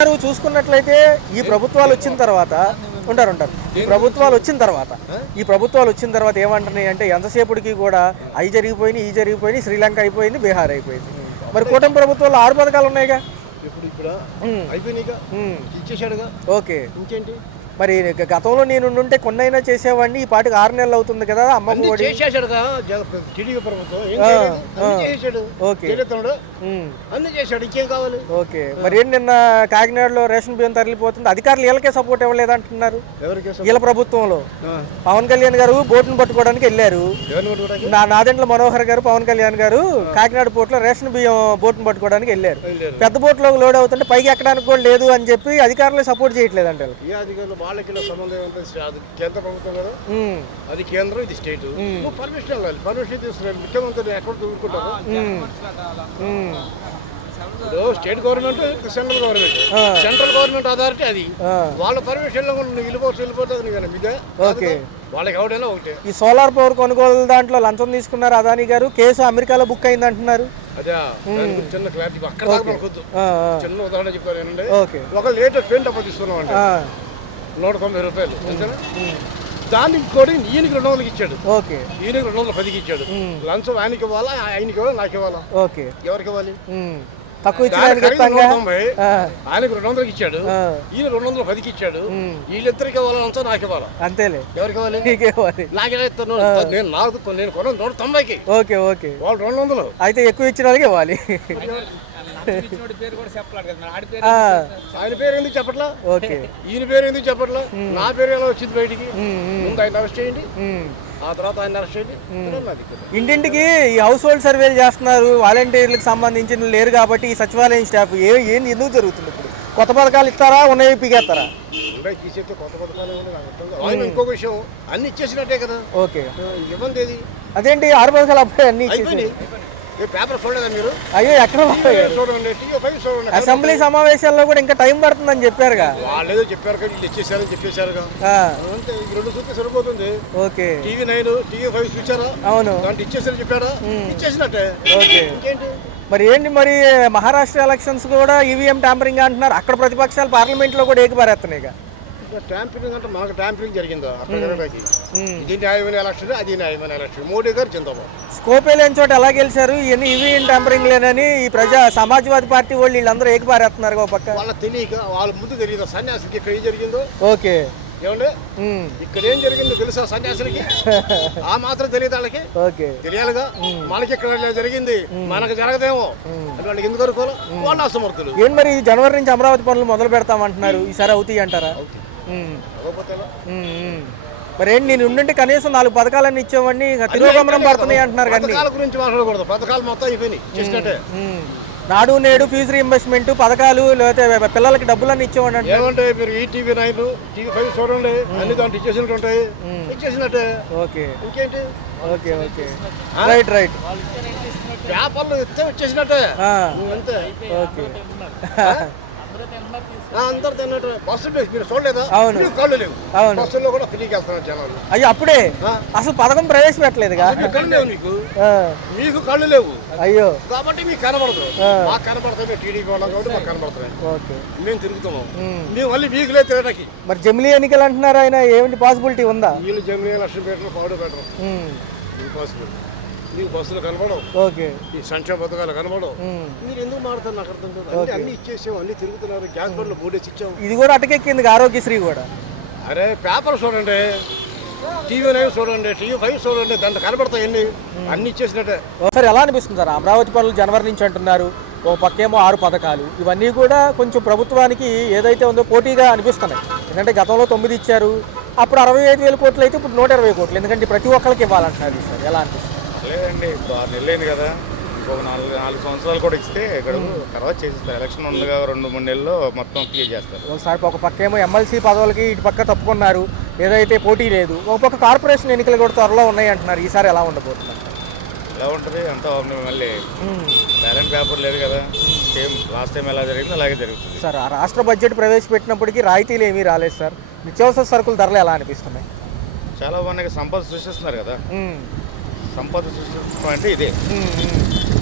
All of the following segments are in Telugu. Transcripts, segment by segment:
చూసుకున్నట్లయితే ఈ ప్రభుత్వాలు వచ్చిన తర్వాత ఉంటారు ఈ ప్రభుత్వాలు వచ్చిన తర్వాత ఏమంటున్నాయి అంటే ఎంతసేపటికి కూడా అవి జరిగిపోయినాయి శ్రీలంక అయిపోయింది, బీహార్ అయిపోయింది. మరి కూటమి ప్రభుత్వాలు 6 పథకాలు ఉన్నాయిగా. ఓకే, ఇంకేంటి మరి గతంలో నేను ఉంటే కొన్నైనా చేసేవాడిని, ఈ పాటికి 6 నెలలు అవుతుంది కదా. అమ్మకు ఓకే, మరి ఏంటి నిన్న కాకినాడలో రేషన్ బియ్యం తరలిపోతుంది, అధికారులు వీళ్ళకే సపోర్ట్ ఇవ్వలేదంటున్నారు. వీళ్ళ ప్రభుత్వంలో పవన్ కళ్యాణ్ గారు బోటును పట్టుకోవడానికి వెళ్ళారు. నాదెండ్ల మనోహర్ గారు, పవన్ కళ్యాణ్ గారు కాకినాడ పోర్టులో రేషన్ బియ్యం బోటును పట్టుకోవడానికి వెళ్ళారు. పెద్ద బోట్లో లోడ్ అవుతుంటే పైకి ఎక్కడానికి కూడా లేదు అని చెప్పి అధికారులు సపోర్ట్ చేయట్లేదు అంటే. వాళ్ళకి సంబంధం ఉంటుంది, అది కేంద్ర ప్రభుత్వం కదా, అది కేంద్రం, ఇది స్టేట్. పర్మిషన్ వెళ్ళాలి, పర్మిషన్ తీసుకురాలి. ముఖ్యమంత్రి ఎక్కడ దూరుకుంటారు? State government, central government authority, అది వాళ్ళ పర్మిషన్ వెళ్ళిపోతుంది కదా. మీదే వాళ్ళకి ఎవడైనా ఒకటే. ఈ సోలార్ పవర్ కొనుగోలు దాంట్లో లంచం తీసుకున్నారు అదానీ గారు, కేసు అమెరికాలో బుక్ అయింది అంటున్నారు. అదే చిన్న క్లారిటీ అక్కడ చిన్న ఉదాహరణ చెప్పారు ఏంటంటే, ఒక లీటర్ పెయింట్ అప్పుడు తీసుకున్నాం అంటే 190 రూపాయలు, దాన్ని ఇంకోటి ఈయనకి 200కి ఇచ్చాడు, ఈయనకి 210కి ఇచ్చాడు. లంచం ఆయనకి ఇవ్వాలా, ఆయనకి ఇవ్వాలా, నాకు ఇవ్వాలా? ఎవరికి ఇవ్వాలి? తక్కువ ఆయనకి 200కి ఇచ్చాడు, ఈయన 210కి ఇచ్చాడు. వీళ్ళిద్దరికి ఇవ్వాలి లంచం, నాకు ఇవ్వాలా? అంతేలే, ఎవరికి ఇవ్వాలి? నాకే ఇస్తాను. నేను కొన్నాను 190కి, వాళ్ళు 200. అయితే ఎక్కువ ఇచ్చిన వాళ్ళకి ఇవ్వాలి. ఆయన పేరు ఎందుకు చెప్పట్లా? ఈయన పేరు ఎందుకు చెప్పట్లా? నా పేరు ఎలా వచ్చింది బయటికి? ముందు ఆయన అరెస్ట్ చేయండి, ఆ తర్వాత ఆయన అరెస్ట్ చేయండి. ఇంటింటికి ఈ హౌస్ హోల్డ్ సర్వేలు చేస్తున్నారు, వాలంటీర్లకు సంబంధించిన లేరు కాబట్టి ఈ సచివాలయం స్టాఫ్ ఏంది ఎందుకు జరుగుతుంది? ఇప్పుడు కొత్త పథకాలు ఇస్తారా, ఉన్నాయి పీకేస్తారా? తీసేస్తే కొత్త పథకాలు ఆయన ఇంకొక విషయం, అన్ని ఇచ్చేసినట్టే కదా. ఇవ్వండి ఏది? అదేంటి 6 పథకాలు అప్పుడే అన్ని పేపర్ చూడలేదా మీరు? అయ్యో, ఎక్కడ చూడండి, అసెంబ్లీ సమావేశాల్లో కూడా ఇంకా టైం పడుతుందని చెప్పారుగా. వాళ్ళు ఏదో చెప్పారు, వీళ్ళు ఇచ్చేసారని చెప్పేశారుగా. అంతే, 2 చూస్తే సరిపోతుంది. TV9, TV5 చూసారా? అవును, దాంట్లో ఇచ్చేసారని చెప్పారా? ఇచ్చేసినట్టే. ఇంకేంటి మరి ఏంటి? మరి మహారాష్ట్ర ఎలక్షన్స్ కూడా ఈవీఎం ట్యాంపరింగ్ అంటున్నారు, అక్కడ ప్రతిపక్షాలు పార్లమెంట్ లో కూడా ఏకిపారేస్తున్నాయి. ట్యాంపరింగ్ అంటే మనకు ట్యాంపరింగ్ జరిగిందో అక్కడ, ఇది న్యాయమైన ఎలక్షన్, అది న్యాయమైన ఎలక్షన్. మోడీ గారు జిందాబాద్. స్కోపే లేని చోట ఎలా గెలిచారు? ఇవన్నీ ఈవీఎం ట్యాంపరింగ్ లేనని ఈ సమాజ్వాదీ పార్టీ వాళ్ళు వీళ్ళందరూ ఏకిపారేస్తున్నారు. ఒక పక్క వాళ్ళ తెలియక, వాళ్ళ ముందు తెలియదు సన్యాసికి ఇక్కడ ఏం జరిగిందో. ఏమండి, ఇక్కడ ఏం జరిగిందో తెలుసా సన్యాసులకి? ఆ మాత్రం తెలియదు వాళ్ళకి, తెలియాలిగా. మనకి ఇక్కడ జరిగింది, మనకు జరగదేమో అంటే వాళ్ళకి ఎందుకు అనుకోవాలి? వాళ్ళు అసమర్థులు. ఏం మరి జనవరి నుంచి అమరావతి పనులు మొదలు పెడతామంటున్నారు, ఈసారి అవుతాయి అంటారా? మరి ఏంటి, నేను ఉండంటే కనీసం 4 పథకాలన్నీ ఇచ్చేవాడిని, తిరోగమనం పడుతున్నాయి అంటున్నారు. పథకాల గురించి మాట్లాడకూడదు, పథకాలు మొత్తం అయిపోయినాయి చేసినట్టే. నాడు నేడు ఫీజు రీఎంబర్స్మెంట్ పథకాలు, లేకపోతే పిల్లలకి డబ్బులన్నీ ఇచ్చేవాడి. ఏమంటే మీరు ఈ TV9, TV5 చూడండి, అన్ని దాంట్లో ఇచ్చేసినట్టు ఉంటాయి, ఇచ్చేసినట్టే. ఇంకేంటి? రైట్ పేపర్లు ఇస్తే ఇచ్చేసినట్టే, అంతే. అందరు తిన్నట్టు. బస్సు మీరు చూడలేదా? కళ్ళు లేవు, బస్సుల్లో కూడా ఫ్రీకి వెళ్తున్నారు జనాలు. అయ్యో, అప్పుడే అసలు పథకం ప్రవేశపెట్టలేదుగా. కళ్ళు లేవు మీకు కళ్ళు లేవు. అయ్యో, కాబట్టి మీకు కనబడదు. మాకు కనబడతాయి, మేము టీడీపీ ఉన్నాం కాబట్టి మాకు కనబడతాయి. మేము తిరుగుతున్నాం, మేము మళ్ళీ మీకు లేదు తిరగడానికి. మరి జమిలీ ఎన్నికలు అంటున్నారు, ఆయన ఏమిటి పాసిబిలిటీ ఉందా? వీళ్ళు జమిలీ ఎలక్షన్ పెట్టడం, పాడు పెట్టడం ఇంపాసిబుల్. మీకు బస్సులు కనబడవు, ఈ సంక్షేమ పథకాలు కనబడవు. మీరు ఎందుకు మారుతారు నాకు అర్థం కాదు. అన్ని ఇచ్చేసాం, అన్ని తిరుగుతున్నారు. గ్యాస్ బండ్లు 3 ఇచ్చాం, ఇది కూడా అటకెక్కింది ఆరోగ్యశ్రీ కూడా. అరే పేపర్ చూడండి, TV9 చూడండి, TV5 చూడండి, దాంట్లో కనబడతాయి అన్ని ఇచ్చేసినట్టే. ఒకసారి ఎలా అనిపిస్తుంది సార్? అమరావతి పనులు జనవరి నుంచి అంటున్నారు, ఓ పక్కేమో 6 పథకాలు, ఇవన్నీ కూడా కొంచెం ప్రభుత్వానికి ఏదైతే ఉందో పోటీగా అనిపిస్తున్నాయి. ఎందుకంటే గతంలో 9 ఇచ్చారు, అప్పుడు 65,000 కోట్లు అయితే ఇప్పుడు 120 కోట్లు, ఎందుకంటే ప్రతి ఒక్కరికి ఇవ్వాలంటున్నారు. సార్ ఎలా అనిపిస్తుంది? లేదండి, 6 నెలలు అయింది కదా, ఇంకొక 4 సంవత్సరాలు కూడా ఇస్తే ఇక్కడ తర్వాత చేసేస్తారు. ఎలక్షన్ ఉండగా 2-3 నెలల్లో మొత్తం క్లియర్ చేస్తారు. ఒకసారి ఒక పక్క ఏమో ఎమ్మెల్సీ పదవులకి ఇటు పక్క తప్పుకున్నారు, ఏదైతే పోటీ లేదు. ఒక పక్క కార్పొరేషన్ ఎన్నికలు కూడా త్వరలో ఉన్నాయి అంటున్నారు. ఈసారి ఎలా ఉండబోతున్నారు? ఎలా ఉంటుంది అంతా మళ్ళీ బ్యాలెన్స్ పేపర్ లేదు కదా, సేమ్ లాస్ట్ టైం ఎలా జరిగింది అలాగే జరుగుతుంది. సార్, ఆ రాష్ట్ర బడ్జెట్ ప్రవేశపెట్టినప్పటికీ రాయితీలు ఏమీ రాలేదు సార్. నిత్యావసర సరుకుల ధరలు ఎలా అనిపిస్తున్నాయి? చాలా మందికి సంపద సృష్టిస్తున్నారు కదా, సంపద సృష్టించడం అంటే ఇదే.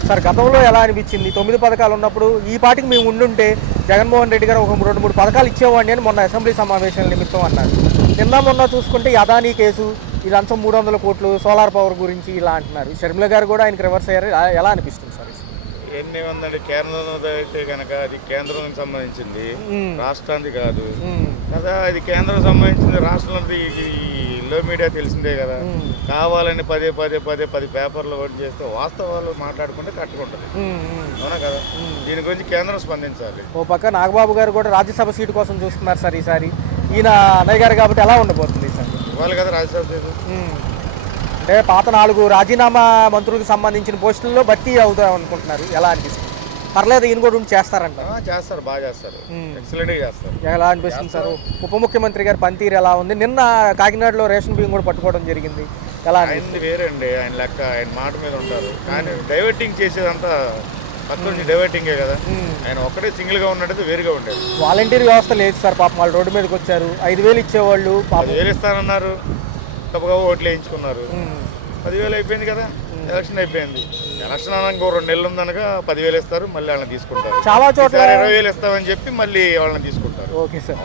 సార్ గతంలో ఎలా అనిపించింది? 9 పథకాలు ఉన్నప్పుడు ఈ పాటికి మేము ఉండుంటే జగన్మోహన్ రెడ్డి గారు ఒక 2-3 పథకాలు ఇచ్చేవాడిని అని మొన్న అసెంబ్లీ సమావేశాల నిమిత్తం అన్నారు. మొన్న చూసుకుంటే ఈ అదానీ కేసు, ఈ లంచం 300 కోట్లు, సోలార్ పవర్ గురించి ఇలా అంటున్నారు. షర్మిల గారు కూడా ఆయనకి రివర్స్ అయ్యారు. ఎలా అనిపిస్తుంది సార్? ఎన్ని ఉందండి కేంద్రంలో అయితే కనుక అది కేంద్రానికి సంబంధించింది, రాష్ట్రానికి కాదు కదా. ఇది కేంద్రం సంబంధించింది, రాష్ట్రంలో లో మీడియా తెలిసిందే కదా. కావాలని పదే 10 పేపర్లు ఓట్ చేస్తే వాస్తవాలు మాట్లాడుకుంటే కట్టుకుంటుంది, అవునా కదా. దీని గురించి కేంద్రం స్పందించాలి. ఓ పక్క నాగబాబు గారు కూడా రాజ్యసభ సీటు కోసం చూస్తున్నారు సార్ ఈసారి. ఈయన అన్నయ్య గారు కాబట్టి ఎలా ఉండబోతుంది సార్? ఇవ్వాలి కదా రాజ్యసభ సీటు. అంటే పాత 4 రాజీనామా మంత్రులకు సంబంధించిన పోస్టుల్లో భర్తీ అవుతాం అనుకుంటున్నారు. ఎలా అనిపిస్తుంది? పర్లేదు, ఈయన కూడా ఉండి చేస్తారంట. చేస్తారు, బాగా చేస్తారు, ఎక్సలెంట్గా చేస్తారు. ఎలా అనిపిస్తుంది సార్? ఉప ముఖ్యమంత్రి గారి పనితీరు ఎలా ఉంది? నిన్న కాకినాడలో రేషన్ బియ్యం కూడా పట్టుకోవడం జరిగింది. ఎలా అయింది? వేరండి, ఆయన లెక్క, ఆయన మాట మీద ఉంటారు. కానీ డైవర్టింగ్ చేసేదంతా పక్క నుంచి డైవర్టింగే కదా. ఆయన ఒక్కడే సింగిల్గా ఉన్నట్టు వేరుగా ఉండేది. వాలంటీర్ వ్యవస్థ లేదు సార్. పాపం వాళ్ళు రోడ్డు మీదకి వచ్చారు. 5,000 ఇచ్చేవాళ్ళు, 10,000 ఇస్తానన్నారు, తప్పగా ఓట్లు వేయించుకున్నారు. 10,000 అయిపోయింది కదా, ఎలక్షన్ అయిపోయింది. ఎలక్షన్ అనగా 2 నెలలు ఉందనగా 10,000 ఇస్తారు, మళ్ళీ వాళ్ళని తీసుకుంటారు. చాలా చోట్ల 20,000 ఇస్తామని చెప్పి మళ్ళీ వాళ్ళని తీసుకుంటారు. Okay sir.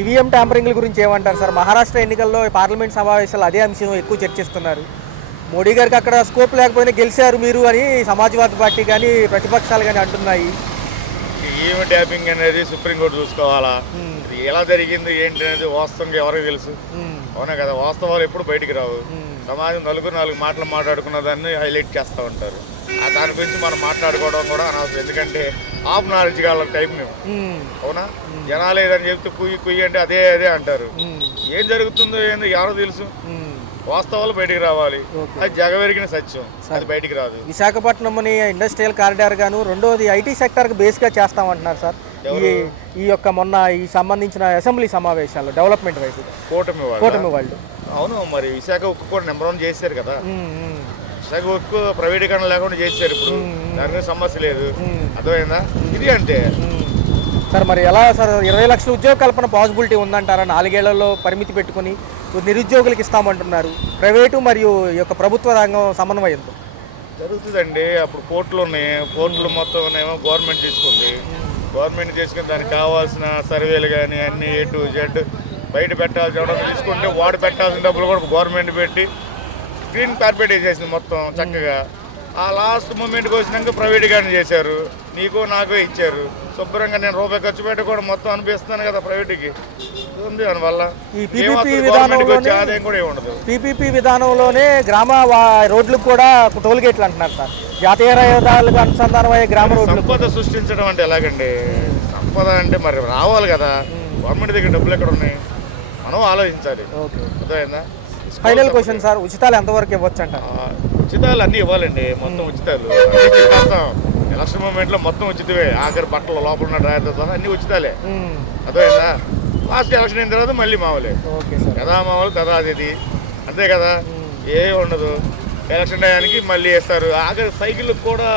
ఈవీఎం ట్యాంపరింగ్ల గురించి ఏమంటారు సార్? మహారాష్ట్ర ఎన్నికల్లో పార్లమెంట్ సమావేశాలు అదే అంశం ఎక్కువ చర్చిస్తున్నారు. మోడీ గారికి అక్కడ స్కోప్ లేకపోయినా గెలిచారు మీరు అని సమాజ్వాదీ పార్టీ కానీ ప్రతిపక్షాలు కానీ అంటున్నాయి. ఈవీఎం ట్యాపింగ్ అనేది సుప్రీంకోర్టు చూసుకోవాలా, ఇది ఎలా జరిగింది ఏంటి అనేది వాస్తవంగా ఎవరికి తెలుసు, అవునా కదా. వాస్తవాలు ఎప్పుడు బయటికి రావు. సమాజం 4 మాటలు మాట్లాడుకున్న దాన్ని హైలైట్ చేస్తూ ఉంటారు. దాని గురించి మనం మాట్లాడుకోవడం కూడా అనవసరం. ఎందుకంటే ఆఫ్ నాలెడ్జ్ కావాలి టైం మేము, అవునా. జనాలు ఏదని చెప్తే కుయ్యి అంటే అదే అంటారు. ఏం జరుగుతుందో ఏందో ఎవరో తెలుసు. వాస్తవాలు బయటికి రావాలి, అది జగవెరిగిన సత్యం, అది బయటికి రాదు. విశాఖపట్నంని ఇండస్ట్రియల్ కారిడార్ గాను, రెండోది ఐటీ సెక్టర్కి బేస్గా చేస్తామంటున్నారు సార్. ఈ యొక్క మొన్న ఈ సంబంధించిన అసెంబ్లీ సమావేశాల్లో డెవలప్మెంట్ వైపు కూటమి వాళ్ళు. అవును, మరి విశాఖ ఉక్కు కూడా నెంబర్ 1 చేశారు కదా. విశాఖ ఉక్కు ప్రైవేటీకరణ లేకుండా చేశారు. ఇప్పుడు దాని సమస్య లేదు, అర్థమైందా. ఇది అంటే సార్ మరి ఎలా సార్? 20 లక్షల ఉద్యోగ కల్పన పాసిబిలిటీ ఉందంటారా? 4 ఏళ్లలో పరిమితి పెట్టుకుని నిరుద్యోగులకు ఇస్తామంటున్నారు. ప్రైవేటు మరియు ఈ యొక్క ప్రభుత్వ రంగం సమన్వయంతో జరుగుతుందండి. అప్పుడు పోర్టులు ఉన్నాయి, పోర్టులు మొత్తం ఏమో గవర్నమెంట్ తీసుకుంది. గవర్నమెంట్ తీసుకుని దానికి కావాల్సిన సర్వేలు కానీ అన్ని A to Z బయట పెట్టాల్సిన తీసుకుంటే వాడు పెట్టాల్సిన డబ్బులు కూడా గవర్నమెంట్ పెట్టి గ్రీన్ కార్పెట్ వేసేసింది మొత్తం చక్కగా. ఆ లాస్ట్ మూమెంట్కి వచ్చినాక ప్రైవేటీకరణ చేశారు. నీకు నాకు ఇచ్చారు శుభ్రంగా. నేను రూపాయి ఖర్చు పెట్టి కూడా మొత్తం అనిపిస్తున్నాను కదా ప్రైవేట్కి. ఉంది దానివల్ల ఆదాయం కూడా ఏమి ఉండదు. పీపీపీ విధానంలోనే గ్రామ రోడ్లకు కూడా టోల్ గేట్లు అంటున్నారు సార్. జాతీయ రహదారులకు అనుసంధానం అయ్యే గ్రామ రోడ్లు. సంపద సృష్టించడం అంటే ఎలాగండి? సంపద అంటే మరి రావాలి కదా. గవర్నమెంట్ దగ్గర డబ్బులు ఎక్కడ ఉన్నాయి, మనం ఆలోచించాలి. అర్థమైందా? ఫైనల్ క్వశ్చన్ సార్, ఉచితాలు ఎంతవరకు ఇవ్వచ్చు అంట? ఉచితాలు అన్నీ ఇవ్వాలండి, మొత్తం ఉచితాలు. ఎలక్షన్ మూమెంట్లో మొత్తం ఉచితమే. ఆఖరి బట్టలు లోపల ఉన్న డ్రైవర్తో సహా అన్ని ఉచితాలే, అర్థమైందా. లాస్ట్ ఎలక్షన్ అయిన తర్వాత మళ్ళీ మామూలే, కదా మామూలు కదా. అది అంతే కదా, ఏ ఉండదు. ఎలక్షన్ టయానికి మళ్ళీ వేస్తారు. ఆఖరి సైకిళ్ళకి కూడా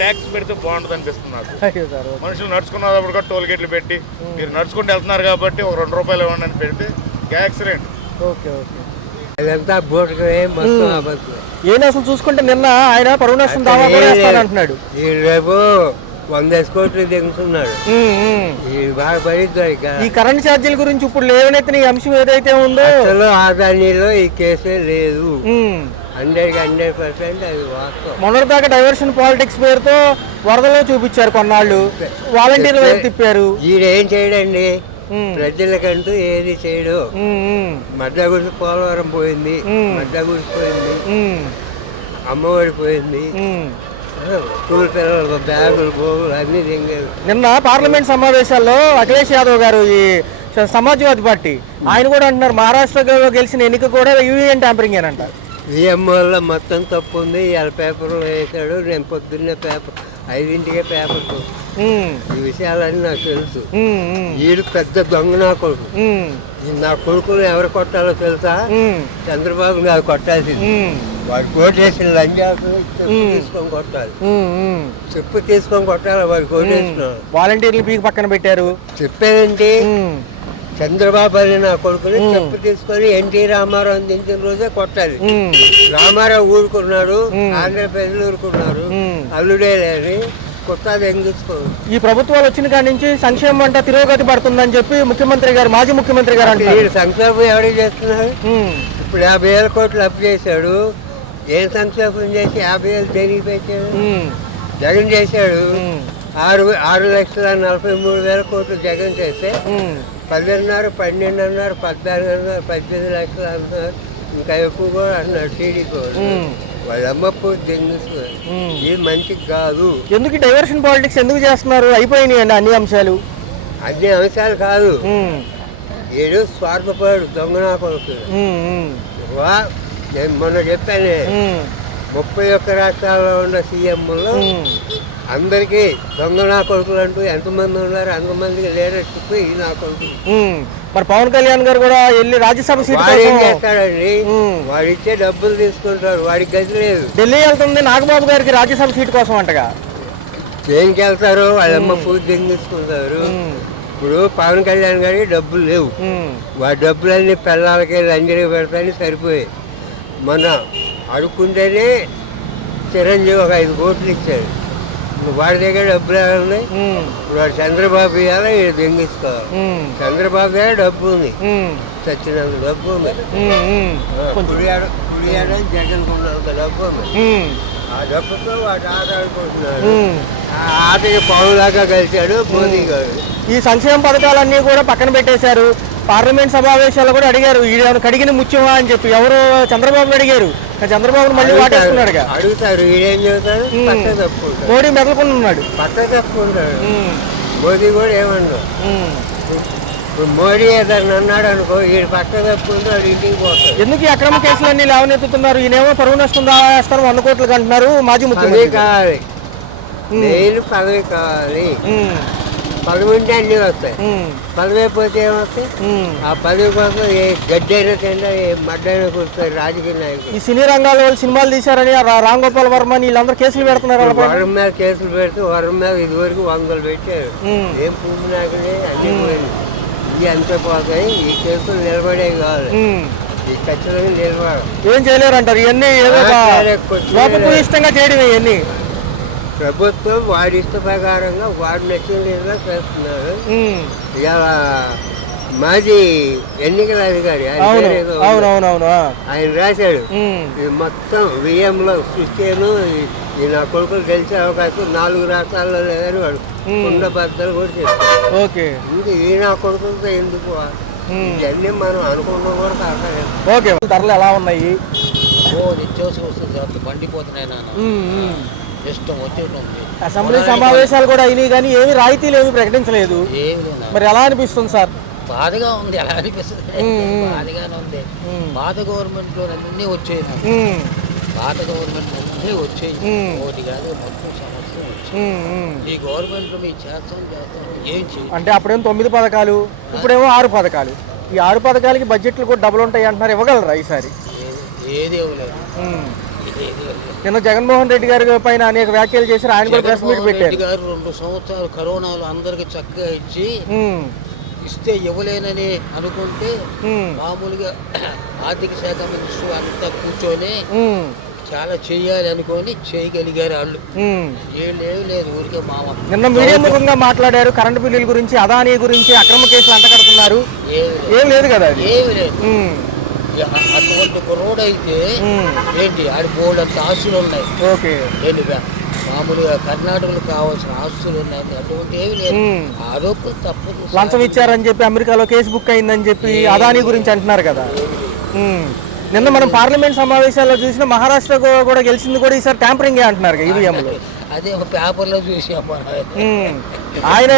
ట్యాక్స్ పెడితే బాగుంటుంది అనిపిస్తుంది నాకు. మనుషులు నడుచుకున్నప్పుడు కూడా టోల్ గేట్లు పెట్టి మీరు నడుచుకుంటూ వెళ్తున్నారు కాబట్టి ఒక 2 రూపాయలు ఇవ్వండి అని పెడితే యాక్సిడెంట్. ఏం అసలు చూసుకుంటే నిన్న ఆయన పరువు నష్టం దావా కూడా వేస్తానంటున్నాడు. రేపు 100 కోట్లు దిగుతున్నాడు. ఈ కరెంట్ ఛార్జీల గురించి ఇప్పుడు లేవనైతే ఈ అంశం ఏదైతే ఉందో అసలు ఆదానీలో ఈ కేసే లేదు. 100% అది వాస్తవం. మొన్నటిదాకా డైవర్షన్ పాలిటిక్స్ పేరుతో వరదలో చూపించారు కొన్నాళ్ళు, వాలంటీర్ల వైపు తిప్పారు. ఈడేం చేయడండి, ప్రజలకంటూ ఏది చేయడు. మడ్డ గురించి పోలవరం పోయింది, మడ్డ గురించి పోయింది, అమ్మఒడి పోయింది, స్కూల్ పిల్లలు బ్యాగులు బోగులు అన్ని దింగారు. నిన్న పార్లమెంట్ సమావేశాల్లో అఖిలేష్ యాదవ్ గారు ఈ సమాజ్వాదీ పార్టీ ఆయన కూడా అంటున్నారు మహారాష్ట్రలో గెలిచిన ఎన్నిక కూడా యూనియన్ ట్యాంపరింగ్ అని అంటారు. ఈఎంఓలో మొత్తం తప్పు ఉంది. ఇవాళ పేపర్లో వేసాడు. నేను పొద్దున్నే 5ంటికే పేపర్ ఈ విషయాలన్నీ నాకు తెలుసు. వీడు పెద్ద దొంగ నా కొడుకు. నా కొడుకుని ఎవరు కొట్టాలో తెలుసా? చంద్రబాబు గారు కొట్టాల్సింది. వాడు కోటేసిన లంజాకు తీసుకొని కొట్టాలి, చెప్పు తీసుకొని కొట్టాలి. వాడు కోటేసిన వాలంటీర్లు పీకి పక్కన పెట్టారు. చెప్పేదేంటి? చంద్రబాబు అని నా కొడుకుని చెప్పు తీసుకొని ఎన్టీ రామారావు దించిన రోజే కొట్టాలి. రామారావు ఊరుకున్నాడు, ఆంధ్రప్రదేశ్ ఊరుకున్నారు, అల్లుడే లేని కొట్టాది ఎంగించుకోరు. ఈ ప్రభుత్వాలు వచ్చిన కాడి నుంచి సంక్షేమం అంటే తిరోగతి పడుతుందని చెప్పి ముఖ్యమంత్రి గారు, మాజీ ముఖ్యమంత్రి గారు అంటారు. సంక్షేమం ఎవరికి చేస్తున్నారు? ఇప్పుడు 50,000 కోట్లు అప్పు చేశాడు. ఏం సంక్షేమం చేసి 50,000 దేనికి పెట్టాడు? జగన్ చేశాడు. 6,43,000 కోట్లు జగన్ చేస్తే 10,500, 12,500, 14,500, 18 లక్షలు అంటున్నారు. ఇంకా ఎక్కువ కూడా అన్నాడు టీడీపీ. వాళ్ళమ్మ దెంగుతున్నారు. ఇది మంచిది కాదు. ఎందుకు డైవర్షన్ పాలిటిక్స్ ఎందుకు చేస్తున్నారు? అయిపోయినాయి అండి అన్ని అంశాలు. అన్ని అంశాలు కాదు, ఏడు స్వార్థపడు దొంగనా కొడుకు. నేను మొన్న చెప్పాను, 31 రాష్ట్రాల్లో ఉన్న సీఎంలో అందరికీ దొంగ నా కొడుకులు అంటూ ఎంతమంది ఉన్నారు, అంతమందికి లీడర్షిప్ ఈ నా కొడుకు. మరి పవన్ కళ్యాణ్ గారు కూడా వెళ్ళి రాజ్యసభ సీట్ ఏం చేస్తాడండి? వాడు ఇచ్చే డబ్బులు తీసుకుంటాడు, వాడికి గది లేదు. ఢిల్లీ వెళ్తుంది నాగబాబు గారికి రాజ్యసభ సీట్ కోసం అంటగా. దేనికి వెళ్తారు? వాళ్ళమ్మ పూజ తీసుకుంటారు. ఇప్పుడు పవన్ కళ్యాణ్ గారికి డబ్బులు లేవు, వాడి డబ్బులన్నీ పిల్లలకి లంజరీ పెడతాయని సరిపోయాయి. మొన్న అడుక్కుంటేనే చిరంజీవి ఒక 5 కోట్లు ఇచ్చాడు. వాడి దగ్గర డబ్బులు ఏమన్నాయి? ఇప్పుడు వాడు చంద్రబాబు ఇవ్వాలి, వీడు దెంగించుకోవాలి. చంద్రబాబు దగ్గర డబ్బు ఉంది, చచ్చినంత డబ్బు ఉంది. జగన్ కొన్నంత డబ్బు ఉంది. ఆ డబ్బుతో వాడు ఆధారపడుతున్నాడు. ఆ ఆటకి పావులాగా కలిశాడు మోదీ గారు. ఈ సంక్షేమ పథకాలన్నీ కూడా పక్కన పెట్టేశారు. పార్లమెంట్ సమావేశాల్లో కూడా అడిగారు, కడిగిన ముత్యమా అని చెప్పి. ఎవరు? చంద్రబాబు అడిగారు. చంద్రబాబు మళ్ళీ వాటేస్తున్నాడు. అడుగుతారు, వీడేం చెబుతారు? పక్క తప్పుకుంటాడు. మోడీ మెదలుకున్నాడు, పక్క తప్పుకుంటాడు. మోదీ కూడా ఏమన్నాడు? ఇప్పుడు మోడీ ఏదన్నా అన్నాడు అనుకో, వీడు పక్క తప్పుకుంటాడు, ఇంటికి పోతాడు. ఎందుకు ఈ అక్రమ కేసులన్నీ లేవనెత్తుతున్నారు? ఈయనేమో పరువు నష్టం రాస్తారు 100 కోట్లకు అంటున్నారు. మాజీ ముఖ్యమంత్రి కావాలి, నేను పదవి కావాలి. పదవి ఉంటే అన్నీ వస్తాయి, పదవి అయిపోతే ఏమొస్తాయి? ఆ పదవి కోసం ఏ గడ్డైనా తిండా, ఏ మడ్డైనా కూర్చొని రాజకీయ నాయకులు. ఈ సినీ రంగాల్లో వాళ్ళు సినిమాలు తీశారని రామ్ గోపాల్ వర్మ వీళ్ళందరూ కేసులు పెడుతున్నారు. వరం మీద కేసులు పెడితే వరం మీద ఇదివరకు 100 పెట్టారు. ఏం పువ్వు నాకనే అన్ని పోయింది. ఇవి అంతే పోతాయి. ఈ కేసులు నిలబడేవి కావాలి, ఈ ఖచ్చితంగా నిలబడాలి. ఏం చేయలేరు అంటారు. ఇవన్నీ ఇష్టంగా చేయడం. ఇవన్నీ ప్రభుత్వం వాడి ఇష్ట ప్రకారంగా వాడు నచ్చిందిగా చేస్తున్నారు. ఇలా మాజీ ఎన్నికల అధికారి ఆయన రాశాడు, ఇది మొత్తం విఎంలో సృష్టిను ఈ నా కొడుకులు గెలిచే అవకాశం 4 రాష్ట్రాల్లో లేదని వాడు కుండబద్దలు కూడా చెప్పాడు. ఇంకా ఈ నా కొడుకులతో ఎందుకు ఇవన్నీ మనం అనుకున్నా కూడా కాదు. ఓకే, ధరలు ఎలా ఉన్నాయి? నిత్యావసర వస్తువులు మండిపోతున్నాయి నాన్న, ఇష్టం వచ్చేటువంటి. అసెంబ్లీ సమావేశాలు కూడా అయినాయి కానీ ఏమి రాయితీలు ఏమి ప్రకటించలేదు. మరి ఎలా అనిపిస్తుంది సార్? బాధగా ఉంది. ఎలా అనిపిస్తుంది? బాధగానే ఉంది. పాత గవర్నమెంట్ లో అన్నీ వచ్చాయి, పాత గవర్నమెంట్ అన్నీ వచ్చాయి. ఒకటి కాదు, మొత్తం సమస్య వచ్చాయి. ఈ గవర్నమెంట్ మీ చేస్తాం ఏం చేయాలి అంటే అప్పుడేమో 9 పథకాలు, ఇప్పుడేమో 6 పథకాలు. ఈ 6 పథకాలకి బడ్జెట్లు కూడా డబుల్ ఉంటాయి అంటున్నారు. ఇవ్వగలరా ఈసారి? ఏది ఇవ్వలేదు. నిన్న జగన్మోహన్ రెడ్డి గారి పైన అనేక వ్యాఖ్యలు చేశారు. ఆయన కూడా ప్రెస్ మీట్ పెట్టారు. 2 సంవత్సరాలు కరోనాలో అందరికి చక్కగా ఇస్తే ఇవ్వలేనని అనుకుంటే మామూలుగా ఆర్థిక శాఖ మినిస్టర్ అంతా కూర్చొని చాలా చెయ్యాలి అనుకొని చేయగలిగారు వాళ్ళు. ఏం లేదు, ఊరికే మామ. నిన్న మీడియా ముఖంగా మాట్లాడారు. కరెంటు బిల్లుల గురించి, అదానీ గురించి, అక్రమ కేసులు అంటగడుతున్నారు. ఏం లేదు కదా? ఏమి లేదు. అటువంటి రోడ్ అయితే ఏంటి, ఆడి బోర్డు అంత ఆస్తులు ఉన్నాయి. ఏంటి మామూలుగా కర్ణాటకలో కావాల్సిన ఆస్తులు ఉన్నాయి. అటువంటి ఏమి లేదు. ఆరోపణలు తప్పదు. లంచం ఇచ్చారని చెప్పి అమెరికాలో కేసు బుక్ అయిందని చెప్పి అదానీ గురించి అంటున్నారు కదా. నిన్న మనం పార్లమెంట్ సమావేశాల్లో చూసిన మహారాష్ట్ర కూడా గెలిచింది కూడా ఈసారి ట్యాంపరింగ్ అంటున్నారు ఈవీఎంలో. అదే ఒక పేపర్లో చూసాము. ఆయన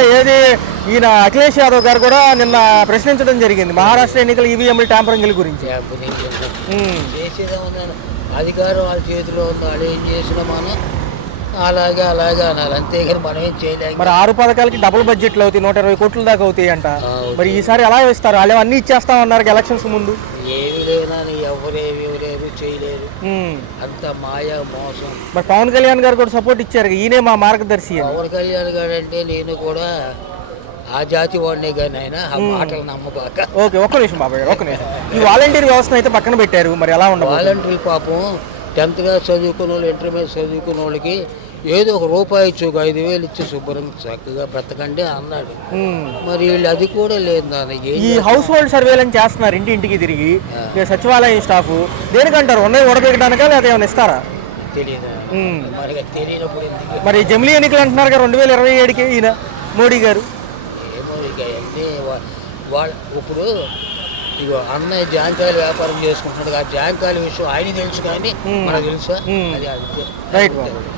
ఈయన అఖిలేష్ యాదవ్ గారు కూడా నిన్న ప్రశ్నించడం జరిగింది మహారాష్ట్ర ఎన్నికల ఈవీఎంల ట్యాంపరింగ్ గురించి. చేసేదేమన్నా అధికారం వాళ్ళ చేతిలో ఉంది, వాళ్ళు ఏం చేసినా మనం అలాగే అనాలి, అంతేగాని మనం ఏం చేయలేము. మరి 6 పథకాలకి డబుల్ బడ్జెట్లు అవుతాయి, 120 కోట్ల దాకా అవుతాయి అంట. మరి ఈసారి ఎలా వేస్తారు? వాళ్ళు అన్ని ఇచ్చేస్తామన్నారు ఎలక్షన్స్ ముందు. ఏమి లేనా, ఎవరేమి లేరు, చేయలేరు, అంత మాయా మోసం. మరి పవన్ కళ్యాణ్ గారు కూడా సపోర్ట్ ఇచ్చారు, ఈయనే మా మార్గదర్శి. పవన్ కళ్యాణ్ గారు అంటే నేను కూడా ఆ జాతి వాడినే కానీ ఆయన ఆ మాటలు నమ్మబాక. ఓకే, ఒక్క నిమిషం బాబాయ్ గారు, ఒక్క నిమిషం. ఈ వాలంటీర్ వ్యవస్థను అయితే పక్కన పెట్టారు, మరి ఎలా ఉండదు? వాలంటీర్లు పాపం 10th క్లాస్ చదువుకున్న వాళ్ళు, ఇంటర్మీడియట్ చదువుకున్న వాళ్ళకి ఏదో ఒక రూపాయి ఇచ్చి ఒక 5,000 ఇచ్చి శుభ్రంగా చక్కగా బ్రతకండి అన్నాడు. మరి వీళ్ళు అది కూడా లేదు దానికి. ఈ హౌస్ హోల్డ్ సర్వేలను చేస్తున్నారు ఇంటింటికి తిరిగి, సచివాలయం స్టాఫ్ దేనికంటారు? ఉన్నాయి ఓడబెట్టడానికా లేదా ఏమైనా ఇస్తారా? తెలియదు మరి, తెలియనప్పుడు ఎందుకు? మరి జమిలీ ఎన్నికలు అంటున్నారు 2027కి ఈయన మోడీ గారు. ఏమో ఇక అన్నీ వాళ్ళు ఇప్పుడు ఇగో అన్నయ్య జాంకాయలు వ్యాపారం చేసుకుంటున్నాడు. ఆ జాంకాయల విషయం ఆయన తెలుసు కానీ మనకు తెలుసా? అది రైట్ బాబు.